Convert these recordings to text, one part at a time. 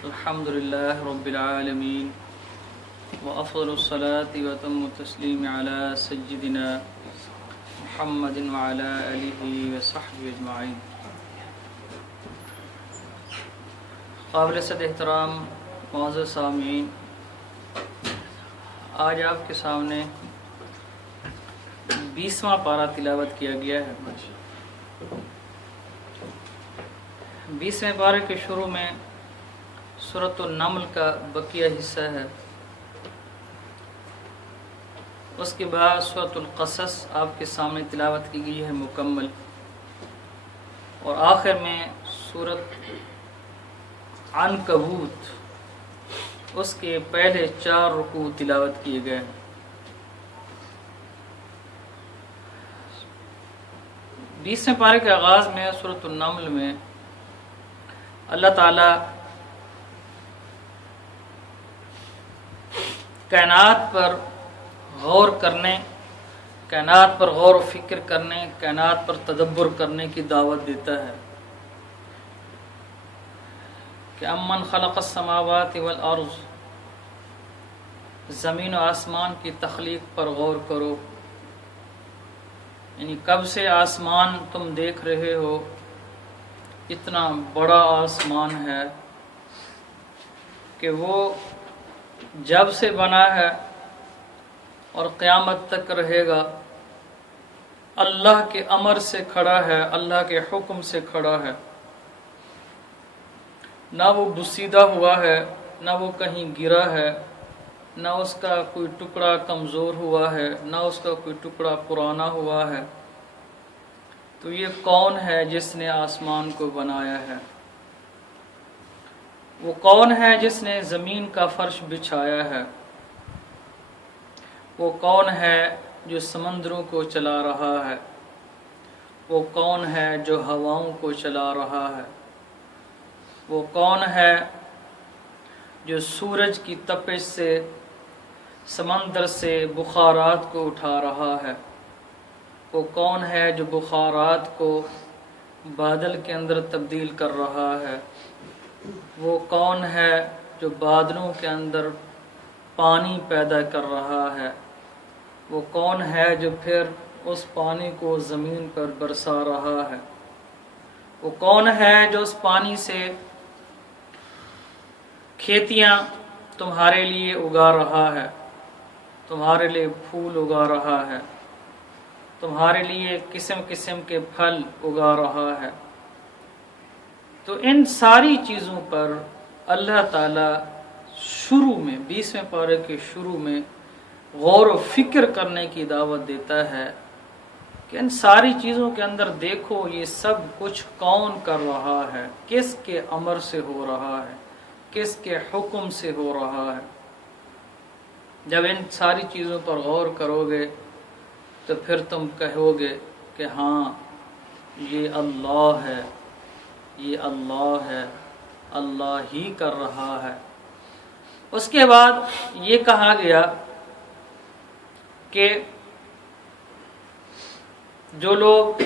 الحمد لله رب العالمين وأفضل الصلاة وتم التسليم على سيدنا محمد وعلى آله وصحبه أجمعين. قابل صد احترام معزز سامعین، آج آپ کے سامنے 20واں پارہ تلاوت کیا گیا ہے. 20ویں پارے کے شروع میں سورۃ النمل کا بقیہ حصہ ہے. اس کے بعد سورۃ القصص آپ کے سامنے تلاوت کی گئی ہے مکمل، اور آخر میں سورۃ عنکبوت اس کے پہلے 4 رکوع تلاوت کیے گئے ہیں. 20ویں پارے کے آغاز میں سورۃ النمل میں اللہ تعالی کائنات پر غور کرنے، کائنات پر غور و فکر کرنے، کائنات پر تدبر کرنے کی دعوت دیتا ہے کہ امن خلق السماوات والارض، زمین و آسمان کی تخلیق پر غور کرو. یعنی کب سے آسمان تم دیکھ رہے ہو، اتنا بڑا آسمان ہے کہ وہ جب سے بنا ہے اور قیامت تک رہے گا، اللہ کے امر سے کھڑا ہے، اللہ کے حکم سے کھڑا ہے. نہ وہ بسیدہ ہوا ہے، نہ وہ کہیں گرا ہے، نہ اس کا کوئی ٹکڑا کمزور ہوا ہے، نہ اس کا کوئی ٹکڑا پرانا ہوا ہے. تو یہ کون ہے جس نے آسمان کو بنایا ہے؟ وہ کون ہے جس نے زمین کا فرش بچھایا ہے؟ وہ کون ہے جو سمندروں کو چلا رہا ہے؟ وہ کون ہے جو ہواؤں کو چلا رہا ہے؟ وہ کون ہے جو سورج کی تپش سے سمندر سے بخارات کو اٹھا رہا ہے؟ وہ کون ہے جو بخارات کو بادل کے اندر تبدیل کر رہا ہے؟ وہ کون ہے جو بادلوں کے اندر پانی پیدا کر رہا ہے؟ وہ کون ہے جو پھر اس پانی کو زمین پر برسا رہا ہے؟ وہ کون ہے جو اس پانی سے کھیتیاں تمہارے لیے اگا رہا ہے، تمہارے لیے پھول اگا رہا ہے، تمہارے لیے قسم قسم کے پھل اگا رہا ہے؟ تو ان ساری چیزوں پر اللہ تعالی شروع میں 20ویں پارے کے شروع میں غور و فکر کرنے کی دعوت دیتا ہے کہ ان ساری چیزوں کے اندر دیکھو یہ سب کچھ کون کر رہا ہے، کس کے امر سے ہو رہا ہے، کس کے حکم سے ہو رہا ہے. جب ان ساری چیزوں پر غور کرو گے تو پھر تم کہو گے کہ ہاں یہ اللہ ہے، یہ اللہ ہے، اللہ ہی کر رہا ہے. اس کے بعد یہ کہا گیا کہ جو لوگ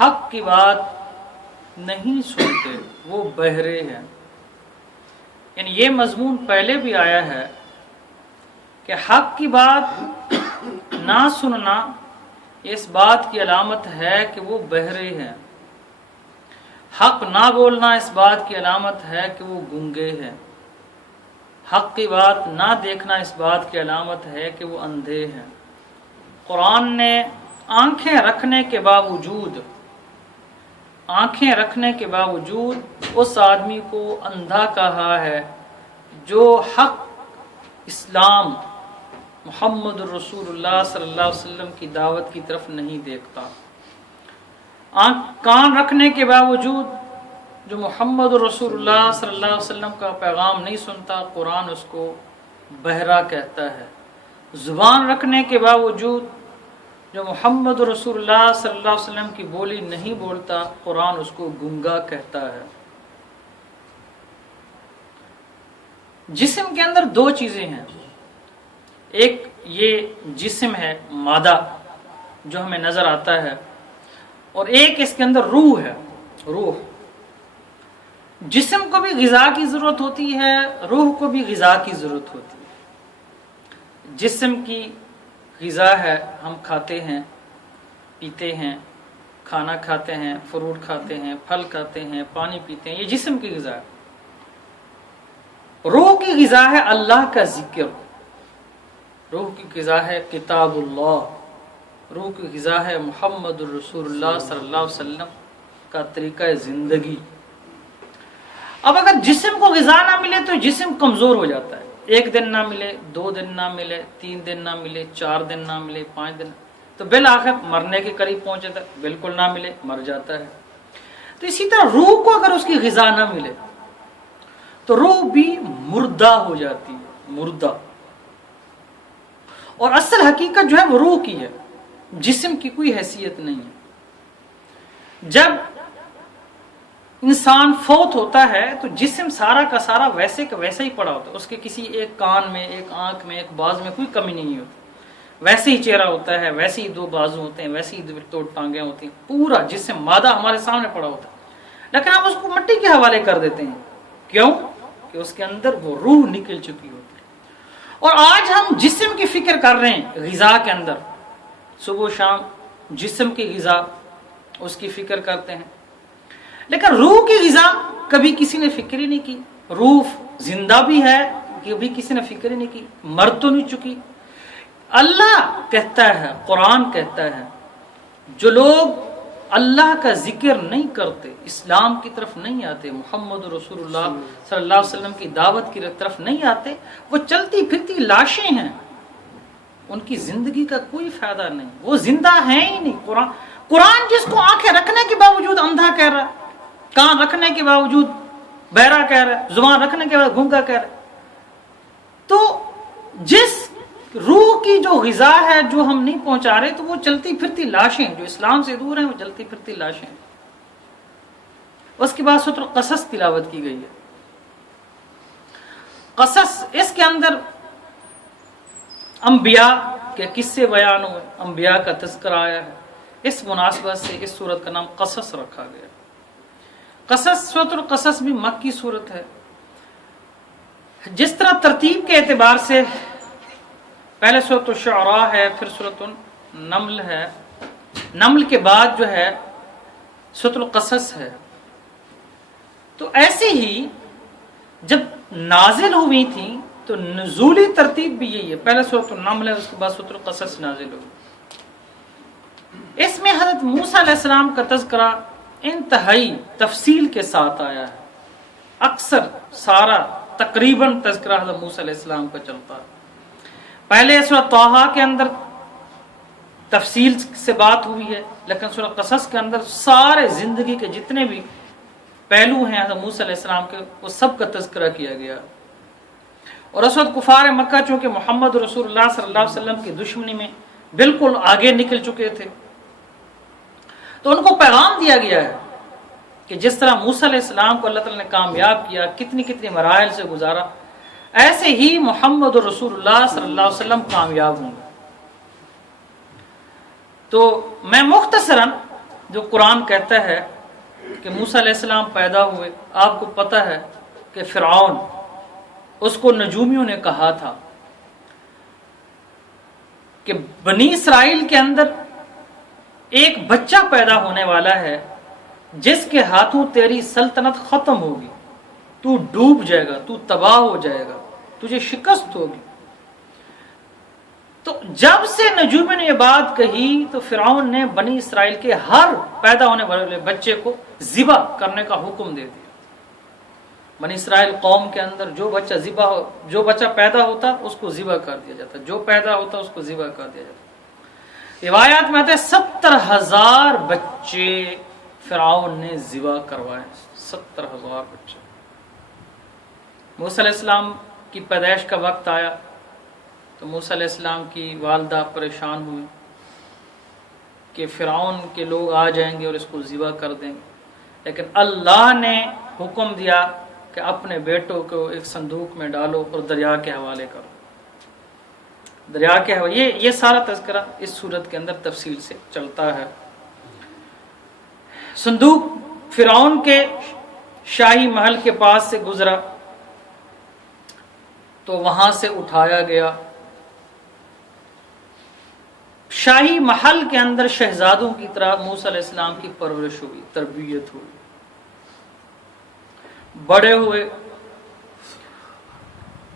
حق کی بات نہیں سنتے وہ بہرے ہیں. یعنی یہ مضمون پہلے بھی آیا ہے کہ حق کی بات نہ سننا اس بات کی علامت ہے کہ وہ بہرے ہیں. حق نہ بولنا اس بات کی علامت ہے کہ وہ گونگے ہیں. حق کی بات نہ دیکھنا اس بات کی علامت ہے کہ وہ اندھے ہیں. قرآن نے آنکھیں رکھنے کے باوجود اس آدمی کو اندھا کہا ہے جو حق اسلام محمد رسول اللہ صلی اللہ علیہ وسلم کی دعوت کی طرف نہیں دیکھتا. کان رکھنے کے باوجود جو محمد رسول اللہ صلی اللہ علیہ وسلم کا پیغام نہیں سنتا، قرآن اس کو بہرا کہتا ہے. زبان رکھنے کے باوجود جو محمد رسول اللہ صلی اللہ علیہ وسلم کی بولی نہیں بولتا، قرآن اس کو گنگا کہتا ہے. جسم کے اندر 2 چیزیں ہیں. ایک یہ جسم ہے مادہ جو ہمیں نظر آتا ہے، اور ایک اس کے اندر روح ہے. روح جسم کو بھی غذا کی ضرورت ہوتی ہے، روح کو بھی غذا کی ضرورت ہوتی ہے۔ جسم کی غذا ہے، ہم کھاتے ہیں، پیتے ہیں، کھانا کھاتے ہیں، فروٹ کھاتے ہیں، پھل کھاتے ہیں، پانی پیتے ہیں، یہ جسم کی غذا ہے۔ روح کی غذا ہے اللہ کا ذکر، روح کی غذا ہے کتاب اللہ، روح کی غذا ہے محمد الرسول اللہ صلی اللہ علیہ وسلم کا طریقہ زندگی۔ اب اگر جسم کو غذا نہ ملے تو جسم کمزور ہو جاتا ہے، 1 دن نہ ملے، 2 دن نہ ملے، 3 دن نہ ملے، 4 دن نہ ملے، 5 دن، تو بالآخر مرنے کے قریب پہنچ جاتا ہے، بالکل نہ ملے مر جاتا ہے۔ تو اسی طرح روح کو اگر اس کی غذا نہ ملے تو روح بھی مردہ ہو جاتی ہے، مردہ۔ اور اصل حقیقت جو ہے وہ روح کی ہے، جسم کی کوئی حیثیت نہیں ہے۔ جب انسان فوت ہوتا ہے تو جسم سارا کا سارا ویسے کا ویسا ہی پڑا ہوتا ہے، اس کے کسی ایک کان میں، ایک آنکھ میں، ایک باز میں کوئی کمی نہیں ہوتی، ویسے ہی چہرہ ہوتا ہے، ویسے ہی 2 بازو ہوتے ہیں، ویسے ہی 2 ٹانگیں ہوتی ہیں، پورا جسم مادہ ہمارے سامنے پڑا ہوتا ہے، لیکن ہم اس کو مٹی کے حوالے کر دیتے ہیں۔ کیوں؟ کہ اس کے اندر وہ روح نکل چکی ہوتی ہے۔ اور آج ہم جسم کی فکر کر رہے ہیں، غذا کے اندر صبح و شام جسم کی غذا اس کی فکر کرتے ہیں، لیکن روح کی غذا کبھی کسی نے فکر ہی نہیں کی۔ روح زندہ بھی ہے، کبھی کسی نے فکر ہی نہیں کی، مر تو نہیں چکی۔ اللہ کہتا ہے، قرآن کہتا ہے، جو لوگ اللہ کا ذکر نہیں کرتے، اسلام کی طرف نہیں آتے، محمد رسول اللہ صلی اللہ علیہ وسلم کی دعوت کی طرف نہیں آتے، وہ چلتی پھرتی لاشیں ہیں، ان کی زندگی کا کوئی فائدہ نہیں، وہ زندہ ہیں ہی نہیں۔ قرآن جس کو آنکھیں رکھنے کے باوجود اندھا کہہ رہا ہے، کان رکھنے کے باوجود بہرا کہہ رہا ہے، زبان رکھنے کے بعد گونگا کہہ رہا ہے، تو جس روح کی جو غذا ہے جو ہم نہیں پہنچا رہے تو وہ چلتی پھرتی لاشیں، جو اسلام سے دور ہیں وہ چلتی پھرتی لاشیں۔ اس کے بعد سورۃ القصص تلاوت کی گئی ہے۔ قصص، اس کے اندر انبیاء کے قصے بیان ہوئے، انبیاء کا تذکرہ آیا ہے، اس مناسبت سے اس سورت کا نام قصص رکھا گیا۔ قصص، سورۃ القصص بھی مکی سورت ہے۔ جس طرح ترتیب کے اعتبار سے پہلے سورۃ الشعراء ہے، پھر سورۃ النمل ہے، نمل کے بعد جو ہے سورۃ القصص ہے، تو ایسے ہی جب نازل ہوئی تھی تو نزولی ترتیب بھی یہی ہے، پہلے سورۃ النمل ہے، اس کے بعد سورۃ القصص نازل ہوئی۔ اس میں حضرت موسیٰ علیہ السلام کا تذکرہ انتہائی تفصیل کے ساتھ آیا ہے، اکثر سارا تقریباً تذکرہ حضرت موسیٰ علیہ السلام کا چلتا ہے۔ پہلے سورۃ طٰہٰ کے اندر تفصیل سے بات ہوئی ہے، لیکن سورۃ قصص کے اندر سارے زندگی کے جتنے بھی پہلو ہیں حضرت موسیٰ علیہ السلام کے، وہ سب کا تذکرہ کیا گیا۔ اور اس وقت کفار مکہ چونکہ محمد رسول اللہ صلی اللہ علیہ وسلم کی دشمنی میں بالکل آگے نکل چکے تھے، تو ان کو پیغام دیا گیا ہے کہ جس طرح موسیٰ علیہ السلام کو اللہ تعالیٰ نے کامیاب کیا، کتنی کتنی مراحل سے گزارا، ایسے ہی محمد رسول اللہ صلی اللہ علیہ وسلم کامیاب ہوں گے۔ تو میں مختصراً، جو قرآن کہتا ہے کہ موسیٰ علیہ السلام پیدا ہوئے، آپ کو پتہ ہے کہ فرعون، اس کو نجومیوں نے کہا تھا کہ بنی اسرائیل کے اندر ایک بچہ پیدا ہونے والا ہے جس کے ہاتھوں تیری سلطنت ختم ہوگی، تو ڈوب جائے گا، تو تباہ ہو جائے گا، تجھے شکست ہوگی۔ تو جب سے نجومیوں نے یہ بات کہی تو فرعون نے بنی اسرائیل کے ہر پیدا ہونے والے بچے کو ذبح کرنے کا حکم دے دیا۔ بنی اسرائیل قوم کے اندر جو بچہ پیدا ہوتا اس کو ذبح کر دیا جاتا، جو پیدا ہوتا اس کو ذبح کر دیا جاتا۔ روایات میں آتا ہے 70,000 بچے فرعون نے ذبح کروائے، 70,000 بچے۔ موسیٰ علیہ السلام کی پیدائش کا وقت آیا تو موسیٰ علیہ السلام کی والدہ پریشان ہوئی کہ فرعون کے لوگ آ جائیں گے اور اس کو ذبح کر دیں گے، لیکن اللہ نے حکم دیا کہ اپنے بیٹوں کو ایک صندوق میں ڈالو اور دریا کے حوالے کرو۔ دریا کے حوالے، یہ سارا تذکرہ اس صورت کے اندر تفصیل سے چلتا ہے۔ صندوق فرعون کے شاہی محل کے پاس سے گزرا تو وہاں سے اٹھایا گیا. شاہی محل کے اندر شہزادوں کی طرح موسیٰ علیہ السلام کی پرورش ہوئی، تربیت ہوئی، بڑے ہوئے.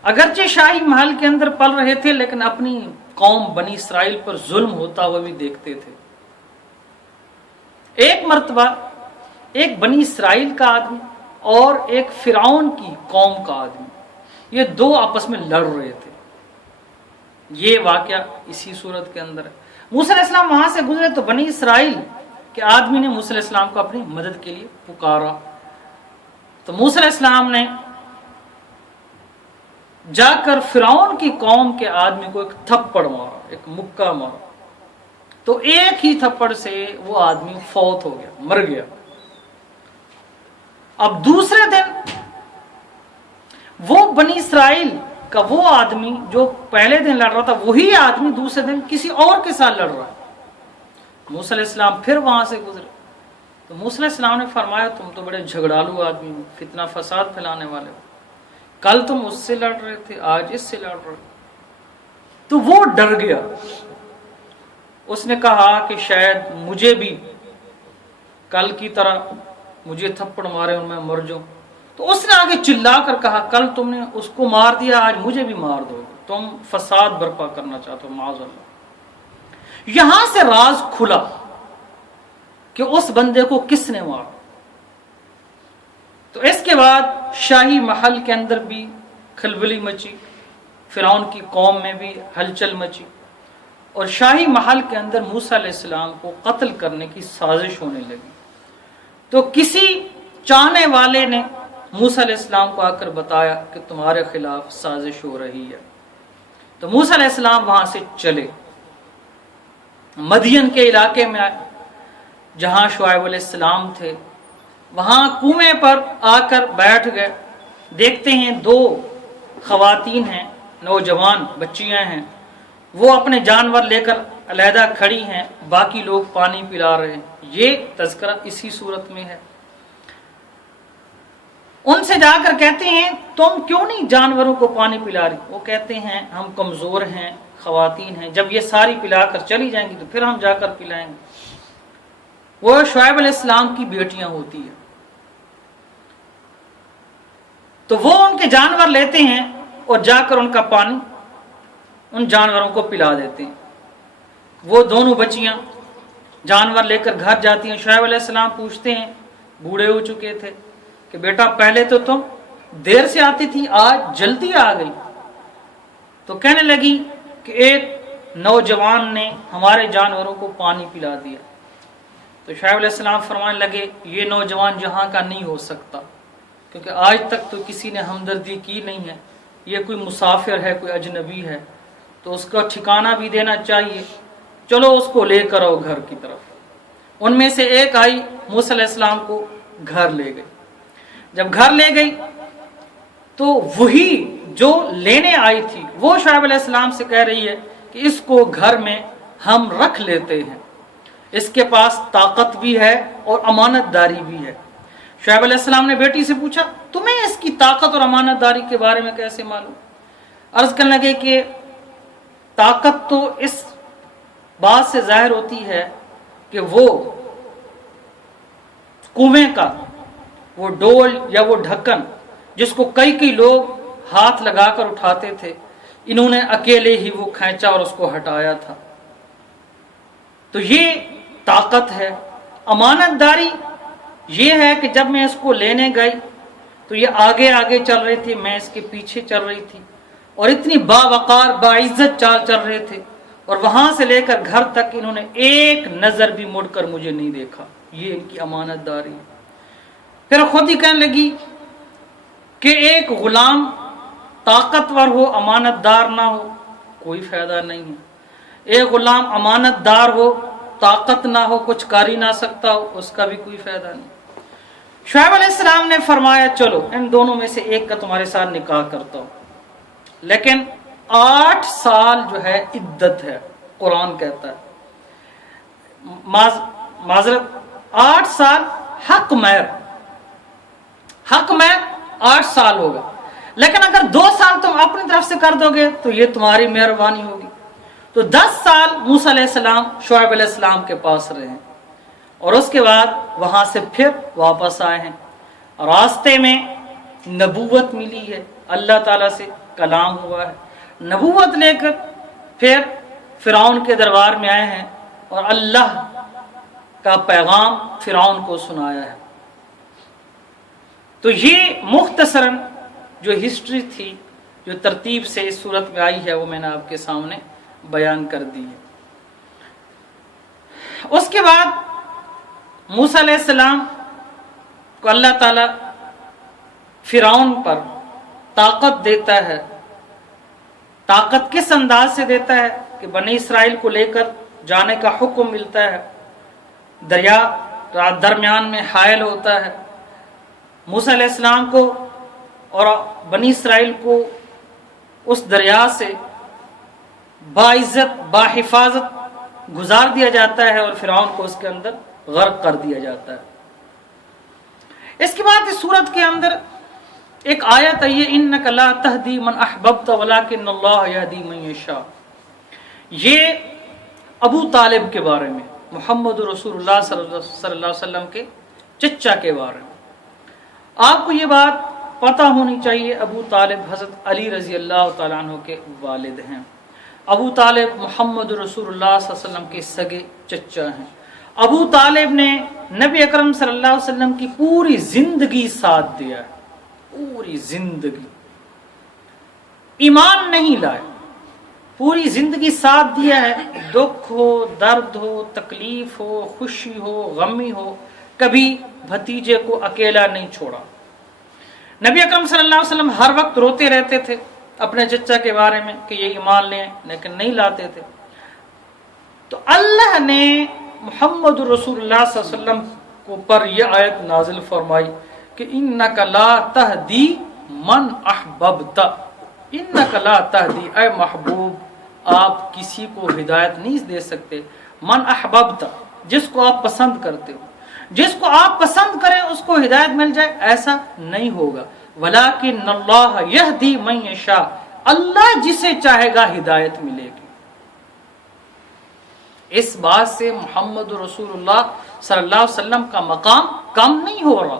اگرچہ شاہی محل کے اندر پل رہے تھے لیکن اپنی قوم بنی اسرائیل پر ظلم ہوتا ہوا بھی دیکھتے تھے. ایک مرتبہ ایک بنی اسرائیل کا آدمی اور ایک فرعون کی قوم کا آدمی، یہ دو آپس میں لڑ رہے تھے. یہ واقعہ اسی صورت کے اندر ہے. موسیٰ علیہ السلام وہاں سے گزرے تو بنی اسرائیل کے آدمی نے موسیٰ علیہ السلام کو اپنی مدد کے لیے پکارا. تو موسیٰ علیہ السلام نے جا کر فرعون کی قوم کے آدمی کو ایک تھپڑ مارا، ایک مکہ مارا. تو ایک ہی تھپڑ سے وہ آدمی فوت ہو گیا، مر گیا. اب دوسرے دن وہ بنی اسرائیل کا وہ آدمی جو پہلے دن لڑ رہا تھا، وہی آدمی دوسرے دن کسی اور کے ساتھ لڑ رہا ہے. موسیٰ علیہ السلام پھر وہاں سے گزرے تو موسیٰ علیہ السلام نے فرمایا تم تو بڑے جھگڑالو آدمی ہو، فتنہ فساد پھیلانے والے ہو. کل تم اس سے لڑ رہے تھے، آج اس سے لڑ رہے. تو وہ ڈر گیا. اس نے کہا کہ شاید مجھے بھی کل کی طرح مجھے تھپڑ مارے اور میں مر جاؤں. تو اس نے آگے چلا کر کہا کل تم نے اس کو مار دیا، آج مجھے بھی مار دو، تم فساد برپا کرنا چاہتے ہو، معاذ اللہ. یہاں سے راز کھلا کہ اس بندے کو کس نے مارا. تو اس کے بعد شاہی محل کے اندر بھی کھلبلی مچی، فرعون کی قوم میں بھی ہلچل مچی، اور شاہی محل کے اندر موسیٰ علیہ السلام کو قتل کرنے کی سازش ہونے لگی. تو کسی چاہنے والے نے موسیٰ علیہ السلام کو آ کر بتایا کہ تمہارے خلاف سازش ہو رہی ہے. تو موسیٰ علیہ السلام وہاں سے چلے، مدین کے علاقے میں آئے جہاں شعیب علیہ السلام تھے. وہاں کنویں پر آ کر بیٹھ گئے. دیکھتے ہیں دو خواتین ہیں، نوجوان بچیاں ہیں، وہ اپنے جانور لے کر علیحدہ کھڑی ہیں، باقی لوگ پانی پلا رہے ہیں. یہ تذکرہ اسی صورت میں ہے. ان سے جا کر کہتے ہیں تم کیوں نہیں جانوروں کو پانی پلا رہی؟ وہ کہتے ہیں ہم کمزور ہیں، خواتین ہیں، جب یہ ساری پلا کر چلی جائیں گی تو پھر ہم جا کر پلائیں گے. وہ شعیب علیہ السلام کی بیٹیاں ہوتی ہیں. تو وہ ان کے جانور لیتے ہیں اور جا کر ان کا پانی ان جانوروں کو پلا دیتے ہیں. وہ دونوں بچیاں جانور لے کر گھر جاتی ہیں. شعیب علیہ السلام پوچھتے ہیں، بوڑھے ہو چکے تھے، کہ بیٹا پہلے تو تم دیر سے آتی تھی، آج جلدی آ گئی. تو کہنے لگی کہ ایک نوجوان نے ہمارے جانوروں کو پانی پلا دیا. تو شعیب علیہ السلام فرمانے لگے یہ نوجوان جہاں کا نہیں ہو سکتا، کیونکہ آج تک تو کسی نے ہمدردی کی نہیں ہے. یہ کوئی مسافر ہے، کوئی اجنبی ہے، تو اس کا ٹھکانہ بھی دینا چاہیے. چلو اس کو لے کر آؤ گھر کی طرف. ان میں سے ایک آئی، موسیٰ علیہ السلام کو گھر لے گئی. جب گھر لے گئی تو وہی جو لینے آئی تھی وہ شعیب علیہ السلام سے کہہ رہی ہے کہ اس کو گھر میں ہم رکھ لیتے ہیں، اس کے پاس طاقت بھی ہے اور امانت داری بھی ہے. شعیب علیہ السلام نے بیٹی سے پوچھا تمہیں اس کی طاقت اور امانت داری کے بارے میں کیسے معلوم؟ عرض کرنے لگے کہ طاقت تو اس بات سے ظاہر ہوتی ہے کہ وہ کنویں کا وہ ڈول یا وہ ڈھکن جس کو کئی لوگ ہاتھ لگا کر اٹھاتے تھے، انہوں نے اکیلے ہی وہ کھینچا اور اس کو ہٹایا تھا. تو یہ طاقت ہے. امانت داری یہ ہے کہ جب میں اس کو لینے گئی تو یہ آگے آگے چل رہی تھی، میں اس کے پیچھے چل رہی تھی، اور اتنی باوقار باعزت چال چل رہے تھے، اور وہاں سے لے کر گھر تک انہوں نے ایک نظر بھی مڑ کر مجھے نہیں دیکھا. یہ ان کی امانت داری ہے. پھر خود ہی کہنے لگی کہ ایک غلام طاقتور ہو امانت دار نہ ہو کوئی فائدہ نہیں ہے. ایک غلام امانت دار ہو، طاقت نہ ہو، کچھ کر ہی نہ سکتا ہو، اس کا بھی کوئی فائدہ نہیں. شعیب علیہ السلام نے فرمایا چلو ان دونوں میں سے ایک کا تمہارے ساتھ نکاح کرتا ہوں، لیکن 8 سال جو ہے عدت ہے. قرآن کہتا ہے معذرت 8 سال حق مہر. حق میں 8 سال ہوگا، لیکن اگر 2 سال تم اپنی طرف سے کر دو گے تو یہ تمہاری مہربانی ہوگی۔ تو 10 سال موسیٰ علیہ السلام شعیب علیہ السلام کے پاس رہے ہیں، اور اس کے بعد وہاں سے پھر واپس آئے ہیں۔ راستے میں نبوت ملی ہے، اللہ تعالیٰ سے کلام ہوا ہے، نبوت لے کر پھر فرعون کے دربار میں آئے ہیں اور اللہ کا پیغام فرعون کو سنایا ہے۔ تو یہ مختصراً جو ہسٹری تھی، جو ترتیب سے اس صورت میں آئی ہے، وہ میں نے آپ کے سامنے بیان کر دی ہے۔ اس کے بعد موسیٰ علیہ السلام کو اللہ تعالیٰ فرعون پر طاقت دیتا ہے۔ طاقت کس انداز سے دیتا ہے کہ بنی اسرائیل کو لے کر جانے کا حکم ملتا ہے، دریا درمیان میں حائل ہوتا ہے، موسیٰ علیہ السلام کو اور بنی اسرائیل کو اس دریا سے باعزت باحفاظت گزار دیا جاتا ہے، اور فرعون کو اس کے اندر غرق کر دیا جاتا ہے۔ اس کے بعد اس سورت کے اندر ایک آیت ہے، انک لا تہدی من احببت ولکن اللہ یہدی من یشاء۔ یہ ابو طالب کے بارے میں، محمد رسول اللہ صلی اللہ علیہ وسلم کے چچا کے بارے میں۔ آپ کو یہ بات پتہ ہونی چاہیے، ابو طالب حضرت علی رضی اللہ تعالیٰ عنہ کے والد ہیں۔ ابو طالب محمد رسول اللہ صلی اللہ علیہ وسلم کے سگے چچا ہیں۔ ابو طالب نے نبی اکرم صلی اللہ علیہ وسلم کی پوری زندگی ساتھ دیا ہے، پوری زندگی، ایمان نہیں لائے، پوری زندگی ساتھ دیا ہے، دکھ ہو، درد ہو، تکلیف ہو، خوشی ہو، غمی ہو، کبھی بھتیجے کو اکیلا نہیں چھوڑا۔ نبی اکرم صلی اللہ علیہ وسلم ہر وقت روتے رہتے تھے اپنے چچا کے بارے میں کہ یہ ایمان لیں، لیکن نہیں لاتے تھے۔ تو اللہ نے محمد رسول اللہ صلی اللہ علیہ وسلم کو پر یہ آیت نازل فرمائی کہ انک لا تہدی من احببت، انک لا تہدی، اے محبوب آپ کسی کو ہدایت نہیں دے سکتے، من احببت، جس کو آپ پسند کرتے ہو، جس کو آپ پسند کریں اس کو ہدایت مل جائے، ایسا نہیں ہوگا۔ ولیکن اللہ یہدی من یشاء، اللہ جسے چاہے گا ہدایت ملے گی۔ اس بات سے محمد رسول اللہ صلی اللہ علیہ وسلم کا مقام کم نہیں ہو رہا۔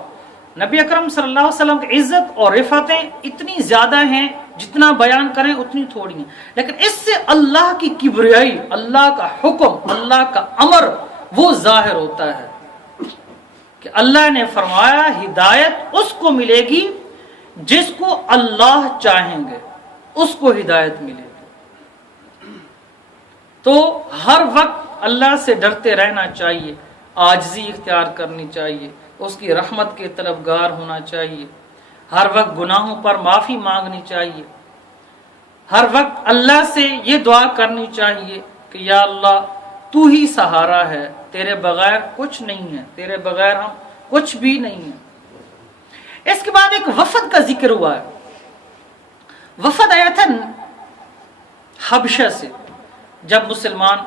نبی اکرم صلی اللہ علیہ وسلم کی عزت اور رفعتیں اتنی زیادہ ہیں، جتنا بیان کریں اتنی تھوڑی ہیں، لیکن اس سے اللہ کی کبریائی، اللہ کا حکم، اللہ کا امر وہ ظاہر ہوتا ہے کہ اللہ نے فرمایا ہدایت اس کو ملے گی جس کو اللہ چاہیں گے، اس کو ہدایت ملے گی۔ تو ہر وقت اللہ سے ڈرتے رہنا چاہیے، عاجزی اختیار کرنی چاہیے، اس کی رحمت کے طلبگار ہونا چاہیے، ہر وقت گناہوں پر معافی مانگنی چاہیے، ہر وقت اللہ سے یہ دعا کرنی چاہیے کہ یا اللہ تو ہی سہارا ہے، تیرے بغیر کچھ نہیں ہے، تیرے بغیر ہم کچھ بھی نہیں ہے۔ اس کے بعد ایک وفد کا ذکر ہوا ہے۔ وفد آیا تھا حبشہ سے، جب مسلمان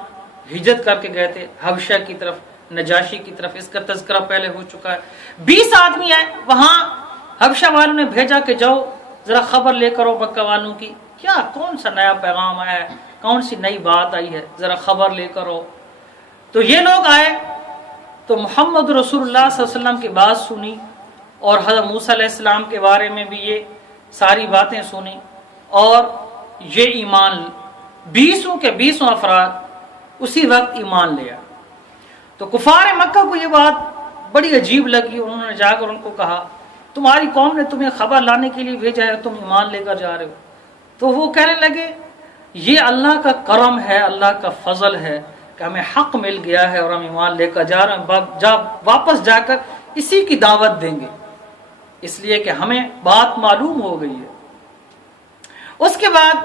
ہجرت کر کے گئے تھے حبشہ کی طرف، نجاشی کی طرف، اس کا تذکرہ پہلے ہو چکا ہے۔ 20 آدمی آئے، وہاں حبشہ والوں نے بھیجا کہ جاؤ ذرا خبر لے کرو مکہ والوں کی، کیا کون سا نیا پیغام آیا ہے، کون سی نئی بات آئی ہے، ذرا خبر لے کرو۔ تو یہ لوگ آئے تو محمد رسول اللہ صلی اللہ علیہ وسلم کی بات سنی، اور حضرت موسیٰ علیہ السلام کے بارے میں بھی یہ ساری باتیں سنی، اور یہ ایمان 20 کے 20 افراد اسی وقت ایمان لیا۔ تو کفار مکہ کو یہ بات بڑی عجیب لگی، انہوں نے جا کر ان کو کہا تمہاری قوم نے تمہیں خبر لانے کے لیے بھیجا ہے، تم ایمان لے کر جا رہے ہو۔ تو وہ کہنے لگے یہ اللہ کا کرم ہے، اللہ کا فضل ہے کہ ہمیں حق مل گیا ہے اور ہم ایمان لے کر جا رہے ہیں، واپس جا کر اسی کی دعوت دیں گے، اس لیے کہ ہمیں بات معلوم ہو گئی ہے۔ اس کے بعد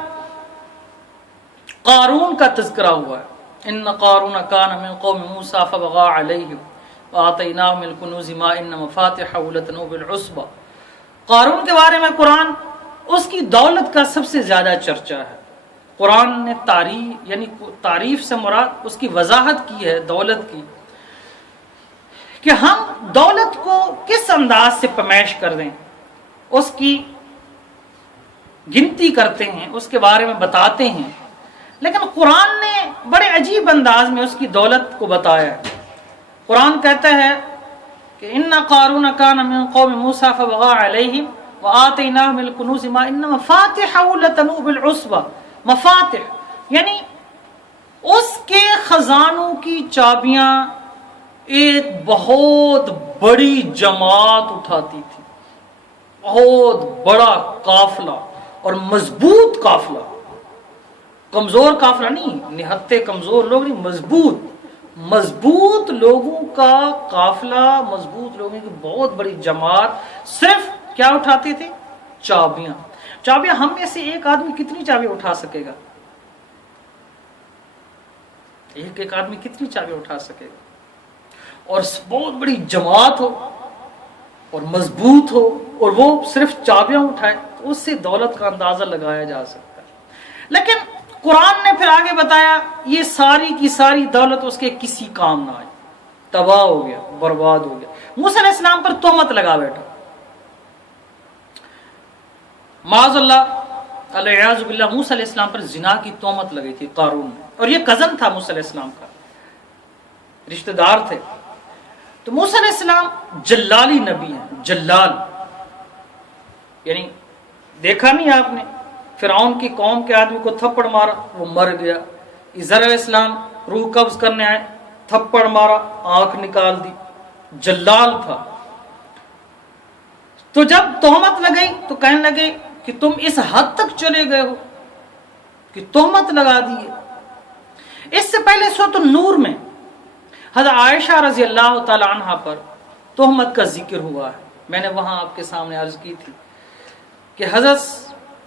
قارون کا تذکرہ ہوا ہے، ان قارون کان من قوم موسیٰ فبغى علیہم وآتیناہ من الکنوز ما ان مفاتحہ لتنوء بالعصبہ۔ قارون کے بارے میں قرآن اس کی دولت کا سب سے زیادہ چرچا ہے۔ قرآن نے تعریف سے مراد اس کی وضاحت کی ہے دولت کی، کہ ہم دولت کو کس انداز سے پیمائش کر دیں اس کی گنتی کرتے ہیں، اس کے بارے میں بتاتے ہیں، لیکن قرآن نے بڑے عجیب انداز میں اس کی دولت کو بتایا ہے۔ قرآن کہتا ہے کہ ان قارون کان من قوم موسیٰ فبغى علیہم وآتیناہ من الکنوز ما ان مفاتحہ لتنوء بالعصبہ۔ مفاتح یعنی اس کے خزانوں کی چابیاں ایک بہت بڑی جماعت اٹھاتی تھی، بہت بڑا قافلہ اور مضبوط قافلہ، کمزور قافلہ نہیں، نہتے کمزور لوگ نہیں، مضبوط لوگوں کا قافلہ، مضبوط لوگوں کی بہت بڑی جماعت صرف کیا اٹھاتے تھے؟ چابیاں۔ ہم میں سے ایک آدمی کتنی چابیاں اٹھا سکے گا؟ ایک آدمی کتنی چابیاں اٹھا سکے گا؟ اور بہت بڑی جماعت ہو اور مضبوط ہو اور وہ صرف چابیاں اٹھائے، تو اس سے دولت کا اندازہ لگایا جا سکتا ہے۔ لیکن قرآن نے پھر آگے بتایا یہ ساری کی ساری دولت اس کے کسی کام نہ آئی، تباہ ہو گیا، برباد ہو گیا۔ موسیٰ علیہ السلام پر تہمت لگا بیٹھا، معاذ اللہ علیہ باللہ، موسیٰ علیہ السلام پر زنا کی تہمت لگی تھی قارون نے، اور یہ کزن تھا موسیٰ علیہ السلام کا، رشتہ دار تھے۔ تو موسیٰ علیہ السلام جلالی نبی ہیں، جلال یعنی دیکھا نہیں آپ نے فرعون کی قوم کے آدمی کو تھپڑ مارا، وہ مر گیا۔ عزر علیہ السلام روح قبض کرنے آئے، تھپڑ مارا، آنکھ نکال دی، جلال تھا۔ تو جب تہمت لگئی تو کہنے لگے کہ تم اس حد تک چلے گئے ہو کہ تہمت لگا دیے۔ اس سے پہلے سورۃ النور میں حضرت عائشہ رضی اللہ تعالی عنہ پر تہمت کا ذکر ہوا ہے، میں نے وہاں آپ کے سامنے عرض کی تھی کہ حضرت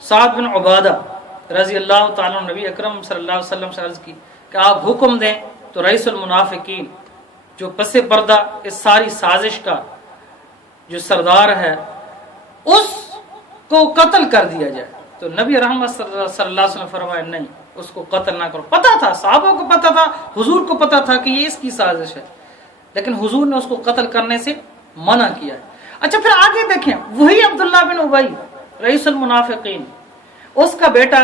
سعد بن عبادہ رضی اللہ تعالیٰ نبی اکرم صلی اللہ علیہ وسلم سے عرض کی کہ آپ حکم دیں تو رئیس المنافقین جو پس پردہ اس ساری سازش کا جو سردار ہے اس کو قتل کر دیا جائے۔ تو نبی رحمت صلی اللہ علیہ وسلم فرمایا نہیں، اس کو قتل نہ کرو۔ پتہ تھا، صحابہ کو پتہ تھا، حضور کو پتہ تھا کہ یہ اس کی سازش ہے، لیکن حضور نے اس کو قتل کرنے سے منع کیا ہے۔ اچھا پھر آگے دیکھیں، وہی عبداللہ بن ابی رئیس المنافقین، اس کا بیٹا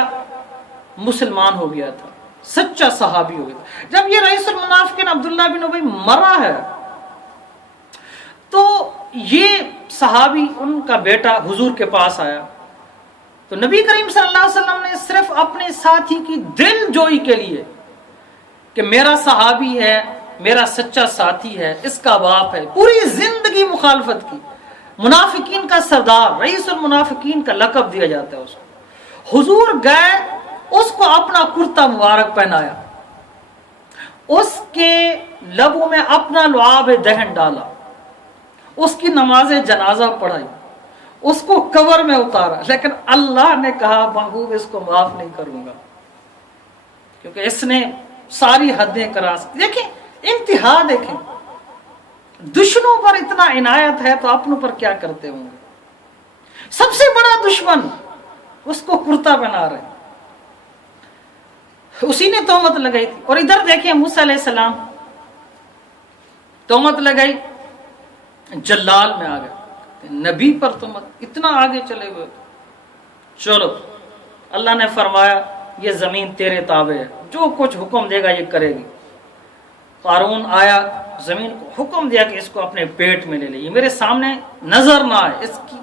مسلمان ہو گیا تھا، سچا صحابی ہو گیا تھا۔ جب یہ رئیس المنافقین عبداللہ بن ابی مرا ہے تو یہ صحابی ان کا بیٹا حضور کے پاس آیا، تو نبی کریم صلی اللہ علیہ وسلم نے صرف اپنے ساتھی کی دل جوئی کے لیے کہ میرا صحابی ہے، میرا سچا ساتھی ہے، اس کا باپ ہے، پوری زندگی مخالفت کی، منافقین کا سردار، رئیس المنافقین کا لقب دیا جاتا ہے اس کو۔ حضور گئے، اس کو اپنا کرتا مبارک پہنایا، اس کے لبوں میں اپنا لعاب دہن ڈالا، اس کی نماز جنازہ پڑھائی، اس کو قبر میں اتارا، لیکن اللہ نے کہا محبوب اس کو معاف نہیں کروں گا کیونکہ اس نے ساری حدیں کراس۔ دیکھیں انتہا، دیکھیں دشمنوں پر اتنا عنایت ہے تو اپنوں پر کیا کرتے ہوں گے؟ سب سے بڑا دشمن اس کو کرتا پہنا رہے، اسی نے تہمت لگائی تھی۔ اور ادھر دیکھیں موسیٰ علیہ السلام تہمت لگائی، جلال میں آ گئے، نبی پر تہمت، اتنا آگے چلے گئے۔ چلو اللہ نے فرمایا یہ زمین تیرے تابع ہے، جو کچھ حکم دے گا یہ کرے گی۔ قارون آیا، زمین کو حکم دیا کہ اس کو اپنے پیٹ میں لے لے، یہ میرے سامنے نظر نہ آئے، اس کی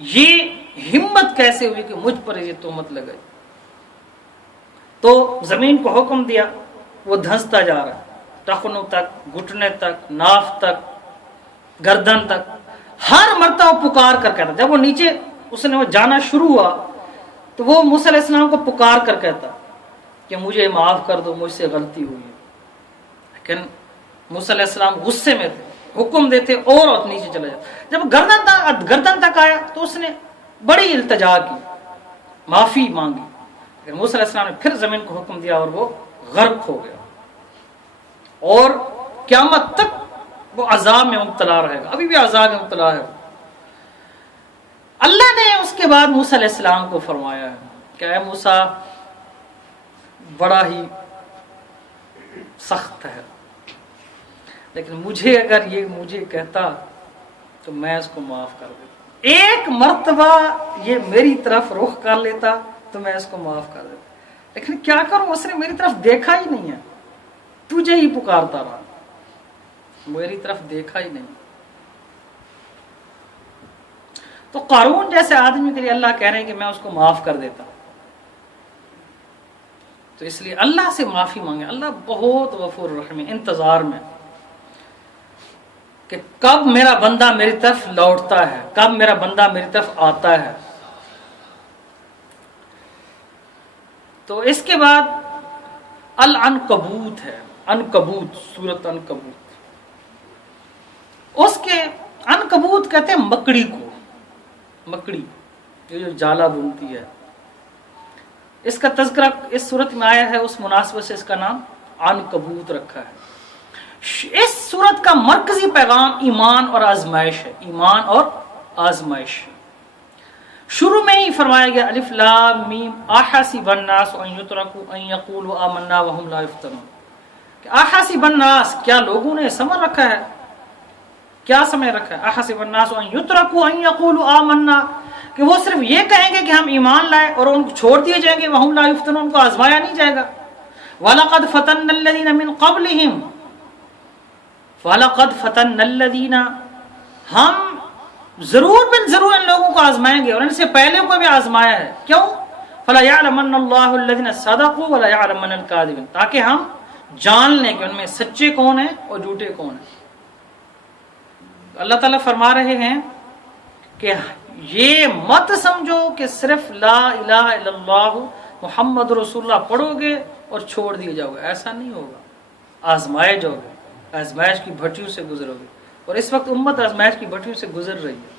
یہ ہمت کیسے ہوئی کہ مجھ پر یہ تہمت لگائی۔ تو زمین کو حکم دیا، وہ دھنستا جا رہا ہے، ٹخنوں تک، گھٹنے تک، ناف تک، گردن تک، ہر مرتبہ پکار کر کہتا۔ جب وہ نیچے اس نے وہ جانا شروع ہوا تو وہ موسیٰ علیہ السلام کو پکار کر کہتا کہ مجھے معاف کر دو، مجھ سے غلطی ہوئی ہے۔ لیکن موسیٰ علیہ السلام غصے میں تھے، حکم دیتے اور نیچے چلا جاتا۔ جب گردن تک آیا تو اس نے بڑی التجا کی، معافی مانگی، لیکن موسیٰ علیہ السلام نے پھر زمین کو حکم دیا اور وہ غرق ہو گیا، اور قیامت تک وہ عذاب میں مبتلا رہے گا، ابھی بھی عذاب میں مبتلا ہے۔ اللہ نے اس کے بعد موسیٰ علیہ السلام کو فرمایا ہے کہ اے موسیٰ بڑا ہی سخت ہے، لیکن مجھے اگر یہ مجھے کہتا تو میں اس کو معاف کر دیتا۔ ایک مرتبہ یہ میری طرف رخ کر لیتا تو میں اس کو معاف کر دیتا، لیکن کیا کروں، اس نے میری طرف دیکھا ہی نہیں ہے، تجھے ہی پکارتا رہا، میری طرف دیکھا ہی نہیں۔ تو قارون جیسے آدمی کے لیے اللہ کہہ رہے ہیں کہ میں اس کو معاف کر دیتا، تو اس لیے اللہ سے معافی مانگے۔ اللہ بہت غفور رحیم، انتظار میں کہ کب میرا بندہ میری طرف لوٹتا ہے، کب میرا بندہ میری طرف آتا ہے۔ تو اس کے بعد العنکبوت ہے، عنکبوت، سورۃ عنکبوت۔ اس کے عنکبوت کہتے ہیں مکڑی کو، مکڑی یہ جو جالا بنتی ہے، اس کا تذکرہ اس صورت میں آیا ہے، اس مناسبت سے اس کا نام عنکبوت رکھا ہے۔ اس صورت کا مرکزی پیغام ایمان اور آزمائش ہے، ایمان اور آزمائش۔ شروع میں ہی فرمایا گیا الف لام میم احسب الناس ان یترکوا ان یقولوا آمنا وهم لا یفتنون، کہ احسب الناس، کیا لوگوں نے سمجھ رکھا ہے، کیا سمجھ رکھا ہے، احسب الناس ان یترکوا ان یقولوا آمنا، کہ وہ صرف یہ کہیں گے کہ ہم ایمان لائے اور ان کو چھوڑ دیے جائیں گے، وهم لا یفتنون، ان کو آزمایا نہیں جائے گا۔ وَلَقَدْ فَتَنَّ الَّذِينَ مِن قَبْلِهِمْ وَلَقَدْ فَتَنَّ الَّذِينَ، ہم ضرور بن ضرور ان لوگوں کو آزمائیں گے اور ان سے پہلے کو بھی آزمایا ہے۔ کیوں؟ فَلَا يَعْلَمَنَّ اللَّهُ الَّذِينَ صَدَقُوا وَلَا يَعْلَمَنَّ الْكَاذِبِينَ، تاکہ ہم جان لیں کہ ان میں سچے کون ہیں اور جھوٹے کون ہیں۔ اللہ تعالیٰ فرما رہے ہیں کہ یہ مت سمجھو کہ صرف لا الہ الا اللہ محمد رسول اللہ پڑھو گے اور چھوڑ دیے جاؤ گے، ایسا نہیں ہوگا، آزمائے جاؤ گے، آزمائش کی بھٹیوں سے گزرو گے، اور اس وقت امت آزمائش کی بھٹیوں سے گزر رہی ہے،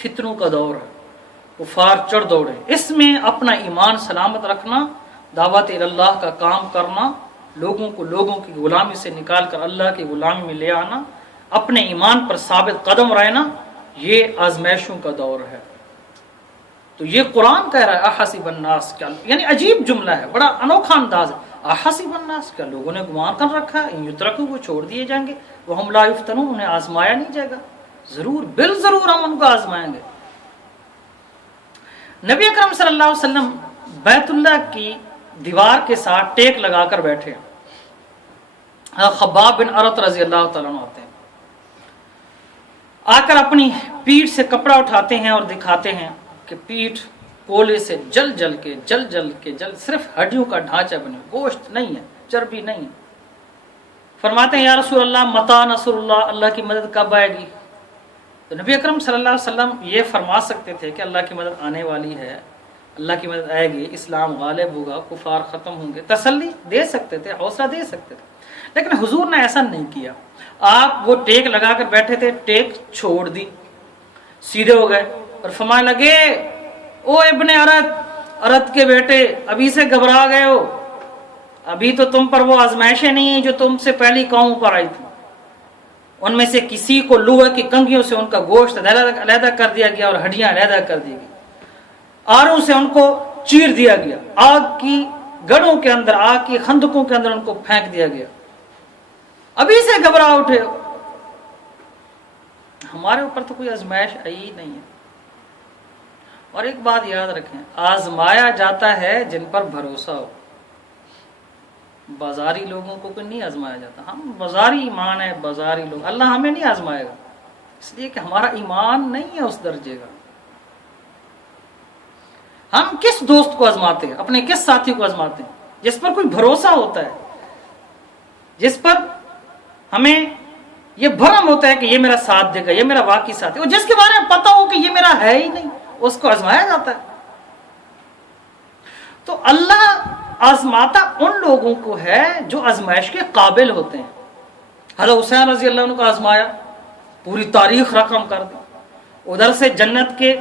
فتنوں کا دور ہے، کفار چڑھ دوڑے، اس میں اپنا ایمان سلامت رکھنا، دعوت اللہ کا کام کرنا، لوگوں کو لوگوں کی غلامی سے نکال کر اللہ کی غلامی میں لے آنا، اپنے ایمان پر ثابت قدم رہنا، یہ آزمائشوں کا دور ہے۔ تو یہ قرآن کہہ رہا ہے احسب الناس، کیا یعنی عجیب جملہ ہے، بڑا انوکھا انداز ہے۔ احسب الناس، کیا لوگوں نے گمان کر رکھا ہے ان یترکوا، وہ چھوڑ دیے جائیں گے، وہم لا یفتنون، انہیں آزمایا نہیں جائے گا، ضرور بالضرور ہم ان کو آزمائیں گے۔ نبی اکرم صلی اللہ علیہ وسلم بیت اللہ کی دیوار کے ساتھ ٹیک لگا کر بیٹھے ہیں، خباب بن ارت رضی اللہ تعالیٰ عنہ آتے ہیں، آ کر اپنی پیٹھ سے کپڑا اٹھاتے ہیں اور دکھاتے ہیں کہ پیٹھ کولے سے جل جل کے صرف ہڈیوں کا ڈھانچہ بنے، گوشت نہیں ہے، چربی نہیں ہے۔ فرماتے ہیں یا رسول اللہ متی نصر اللہ، اللہ کی مدد کب آئے گی؟ تو نبی اکرم صلی اللہ علیہ وسلم یہ فرما سکتے تھے کہ اللہ کی مدد آنے والی ہے، اللہ کی مدد آئے گی، اسلام غالب ہوگا، کفار ختم ہوں گے، تسلی دے سکتے تھے، حوصلہ دے سکتے تھے، لیکن حضور نے ایسا نہیں کیا۔ آپ وہ ٹیک لگا کر بیٹھے تھے، ٹیک چھوڑ دی، سیدھے ہو گئے اور فرمانے لگے او ابن ارت کے بیٹے، ابھی سے گھبرا گئے ہو، ابھی تو تم پر وہ آزمائشیں نہیں ہیں جو تم سے پہلی قوموں پر آئی تھی، ان میں سے کسی کو لوہے کی کنگھیوں سے ان کا گوشت علیحدہ کر دیا گیا اور ہڈیاں علیحدہ کر دی گئی، آروں سے ان کو چیر دیا گیا، آگ کی گڑھوں کے اندر، آگ کی خندقوں کے اندر ان کو پھینک دیا گیا، ابھی سے گھبرا اٹھے ہو۔ ہمارے اوپر تو کوئی آزمائش آئی ہی نہیں ہے۔ اور ایک بات یاد رکھیں، آزمایا جاتا ہے جن پر بھروسہ ہو، بازاری لوگوں کو کوئی نہیں آزمایا جاتا۔ ہم بازاری ایمان ہے، بازاری لوگ، اللہ ہمیں نہیں آزمائے گا، اس لیے کہ ہمارا ایمان نہیں ہے اس درجے کا۔ ہم کس دوست کو آزماتے ہیں، اپنے کس ساتھی کو آزماتے ہیں؟ جس پر کوئی بھروسہ ہوتا ہے، جس پر ہمیں یہ بھرم ہوتا ہے کہ یہ میرا ساتھ دے گا، یہ میرا واقعی ساتھ ہے، اور جس کے بارے میں پتا ہو کہ یہ میرا ہے ہی نہیں، اس کو آزمایا جاتا ہے۔ تو اللہ آزماتا ان لوگوں کو ہے جو آزمائش کے قابل ہوتے ہیں۔ حضرت حسین رضی اللہ عنہ کو آزمایا، پوری تاریخ رقم کر دی، ادھر سے جنت کے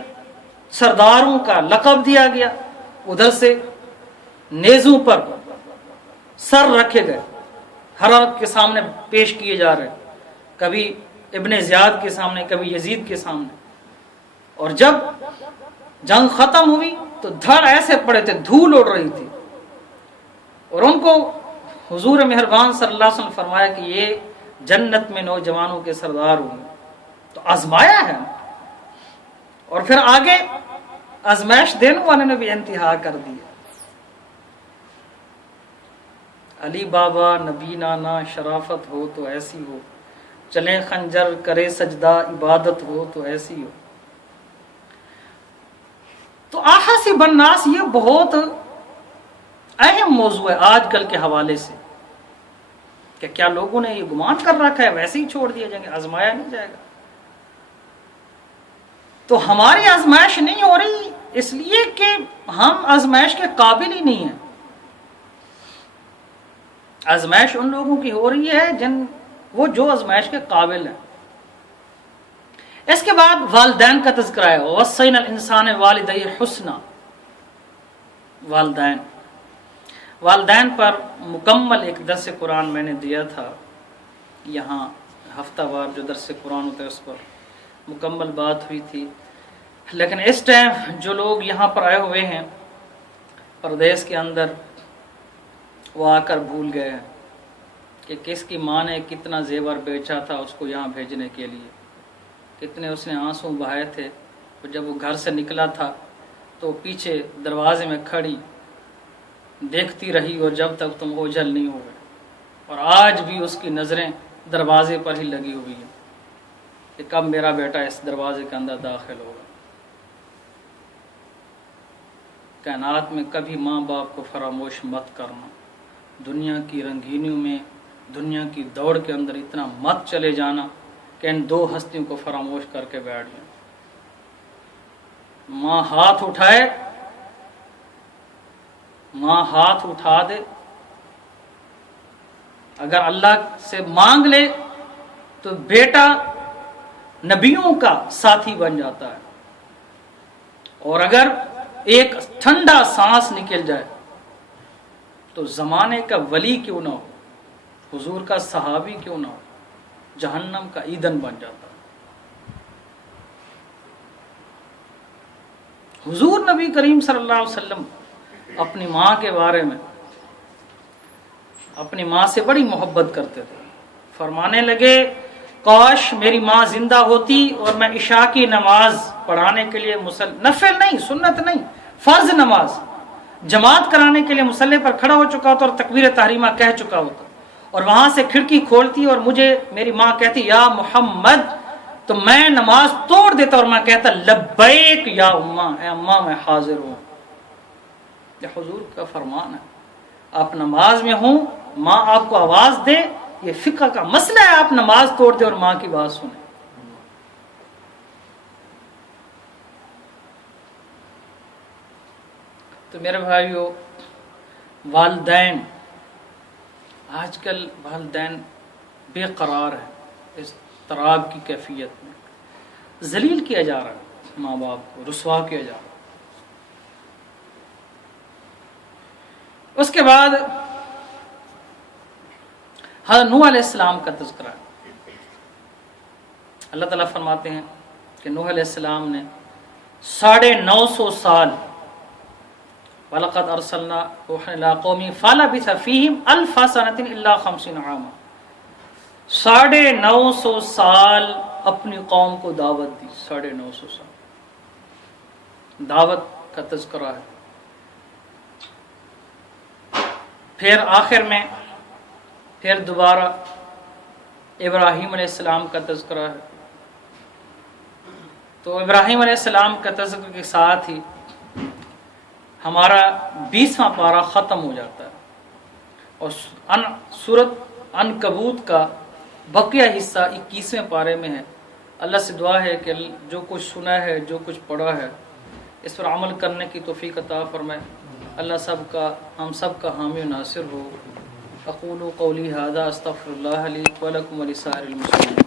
سرداروں کا لقب دیا گیا، ادھر سے نیزوں پر سر رکھے گئے، ہر عرب کے سامنے پیش کیے جا رہے، کبھی ابن زیاد کے سامنے، کبھی یزید کے سامنے، اور جب جنگ ختم ہوئی تو دھڑ ایسے پڑے تھے، دھول اڑ رہی تھی، اور ان کو حضور مہربان صلی اللہ علیہ وسلم فرمایا کہ یہ جنت میں نوجوانوں کے سردار ہوں گے۔ تو آزمایا ہے، اور پھر آگے آزمائش دینے والے نے بھی انتہا کر دیا. علی بابا نبی نانا شرافت ہو تو ایسی ہو، چلے خنجر کرے سجدہ عبادت ہو تو ایسی ہو. تو احاسب الناس یہ بہت اہم موضوع ہے آج کل کے حوالے سے کہ کیا لوگوں نے یہ گمان کر رکھا ہے ویسے ہی چھوڑ دیا جائیں گے، آزمایا نہیں جائے گا. تو ہماری آزمائش نہیں ہو رہی اس لیے کہ ہم آزمائش کے قابل ہی نہیں ہیں. آزمائش ان لوگوں کی ہو رہی ہے جو آزمائش کے قابل ہیں. اس کے بعد والدین کا تذکرہ ہے. وَوَصَّيْنَا الْإِنسَانَ وَوَالِدَيْهِ حُسْنًا. والدین پر مکمل ایک درس قرآن میں نے دیا تھا. یہاں ہفتہ وار جو درس قرآن ہوتا ہے اس پر مکمل بات ہوئی تھی. لیکن اس ٹائم جو لوگ یہاں پر آئے ہوئے ہیں پردیس کے اندر، وہ آ کر بھول گئے ہیں کہ کس کی ماں نے کتنا زیور بیچا تھا اس کو یہاں بھیجنے کے لیے، کتنے اس نے آنسو بہائے تھے. جب وہ گھر سے نکلا تھا تو پیچھے دروازے میں کھڑی دیکھتی رہی اور جب تک تم اوجھل نہیں ہوئے، اور آج بھی اس کی نظریں دروازے پر ہی لگی ہوئی ہیں کہ کب میرا بیٹا اس دروازے کے اندر داخل ہوگا. کائنات میں کبھی ماں باپ کو فراموش مت کرنا. دنیا کی رنگینیوں میں، دنیا کی دوڑ کے اندر اتنا مت چلے جانا کہ ان دو ہستیوں کو فراموش کر کے بیٹھ جائیں. ماں ہاتھ اٹھائے، ماں ہاتھ اٹھا دے، اگر اللہ سے مانگ لے تو بیٹا نبیوں کا ساتھی بن جاتا ہے. اور اگر ایک ٹھنڈا سانس نکل جائے تو زمانے کا ولی کیوں نہ ہو، حضور کا صحابی کیوں نہ ہو، جہنم کا ایندھن بن جاتا ہے. حضور نبی کریم صلی اللہ علیہ وسلم اپنی ماں کے بارے میں اپنی ماں سے بڑی محبت کرتے تھے. فرمانے لگے کاش میری ماں زندہ ہوتی اور میں عشاء کی نماز پڑھانے کے لیے نفل نہیں، سنت نہیں، فرض نماز جماعت کرانے کے لیے مصلی پر کھڑا ہو چکا ہوتا اور تکبیر تحریمہ کہہ چکا ہوتا، اور وہاں سے کھڑکی کھولتی اور مجھے میری ماں کہتی یا محمد، تو میں نماز توڑ دیتا اور میں کہتا لبیک یا اماں، اے اماں میں حاضر ہوں. یہ حضور کا فرمان ہے. آپ نماز میں ہوں، ماں آپ کو آواز دے، یہ فقہ کا مسئلہ ہے. آپ نماز توڑ دیں اور ماں کی بات سنیں. تو میرے بھائیو، والدین آج کل والدین بے قرار ہیں، اس اضطراب کی کیفیت میں ذلیل کیا جا رہا ہے، ماں باپ کو رسوا کیا جا رہا ہے. اس کے بعد حضرت نوح علیہ السلام کا تذکرہ ہے. اللہ تعالیٰ فرماتے ہیں کہ نوح علیہ السلام نے 950 سال وَلَقَدْ أَرْسَلْنَا نُوحًا إِلَىٰ قَوْمِهِ فَلَبِثَ فِيهِمْ أَلْفَ سَنَةٍ إِلَّا 50 عَامًا. 950 سال اپنی قوم کو دعوت دی. 950 سال دعوت کا تذکرہ ہے. پھر آخر میں پھر دوبارہ ابراہیم علیہ السلام کا تذکرہ ہے. تو ابراہیم علیہ السلام کا تذکرہ کے ساتھ ہی ہمارا 20واں پارہ ختم ہو جاتا ہے، اور سورۃ عنکبوت کا بقیہ حصہ 21ویں پارے میں ہے. اللہ سے دعا ہے کہ جو کچھ سنا ہے، جو کچھ پڑھا ہے، اس پر عمل کرنے کی توفیق عطا فرمائے. اللہ ہم سب کا حامی و ناصر ہو. اقول قولی ھذا استغفر اللہ لی ولکم ولسائر المسلمین.